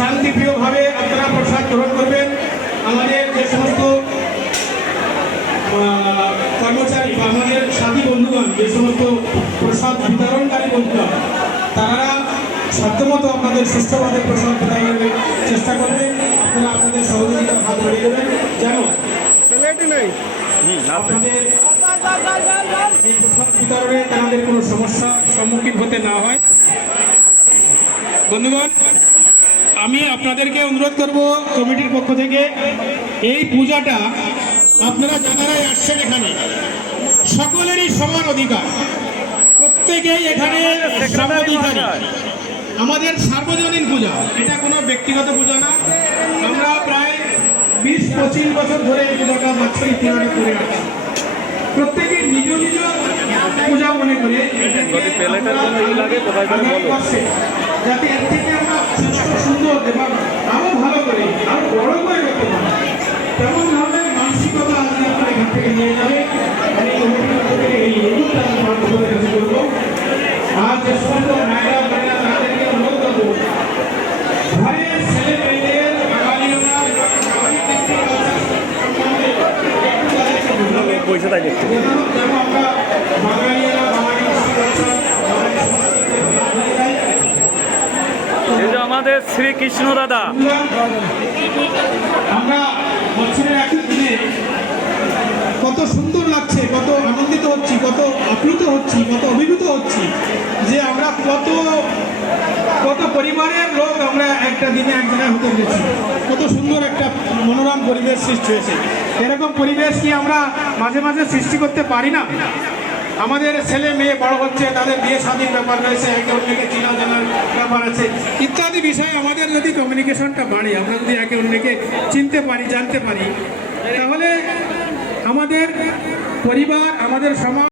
শান্তিপ্রিয়ভাবে আপনারা প্রসাদ গ্রহণ করবেন। আমাদের যে সমস্ত কর্মচারী বা আমাদের সাথী বন্ধুগণ, যে সমস্ত প্রসাদ বিতরণকারী বন্ধুগণ, তারা সাধ্যমতো আপনাদের সুস্থভাবে প্রসাদ বিতরণের চেষ্টা করবেন। আপনারা আপনাদের সহযোগিতার হাত বাড়িয়ে দেবেন যেন আপনাদের এই প্রসাদ বিতরণে তাদের কোনো সমস্যার সম্মুখীন হতে না হয়। বন্ধুগণ, আমি আপনাদেরকে অনুরোধ করব কমিটির পক্ষ থেকে এই পূজাটা আপনারা যারাই আসছেন এখানে সকলেরই সমান অধিকার, প্রত্যেকেই এখানে সমাধিকারী। আমাদের সার্বজনীন পূজা, এটা কোনো ব্যক্তিগত পূজা না। আমরা প্রায় 20-25 বছর ধরে এই পূজাটা বাৎসরিক পূজাটা করে আসছি। প্রত্যেকেই নিজ নিজ পূজা মনে করে যাতে এর থেকে আমরা সুন্দর এবং আরো ভালো করে আরো বড় করে করতে পারি, তেমন ধরনের মানসিকতা আজকে আপনারা এখান থেকে নিয়ে যাবে। এই এগুলোটা করবো। আর যে সমস্ত নায়রা বোনেরা তাদেরকে অনুরোধ করবো, ঘরের ছেলে মেয়েদের আমাদের শ্রীকৃষ্ণ দাদা, আমরা বছরের এক দিনে কত সুন্দর লাগছে, কত আনন্দিত হচ্ছি, কত আপ্লুত হচ্ছি, কত অভিভূত হচ্ছি যে আমরা কত পরিবারের লোক আমরা একটা দিনে এক জায়গায় হতে পেরেছি। কত সুন্দর একটা মনোরম পরিবেশ সৃষ্টি হয়েছে। এরকম পরিবেশ কি আমরা মাঝে মাঝে সৃষ্টি করতে পারি না? আমাদের ছেলে মেয়ে বড় হচ্ছে, তাদের বিয়ে শাদীর ব্যাপার রয়েছে, একে অন্যকে চেনা জানার ব্যাপার আছে, ইত্যাদি বিষয়ে আমাদের যদি কমিউনিকেশনটা বাড়ে, আমরা যদি একে অন্যকে চিনতে পারি, জানতে পারি, তাহলে আমাদের পরিবার, আমাদের সমাজ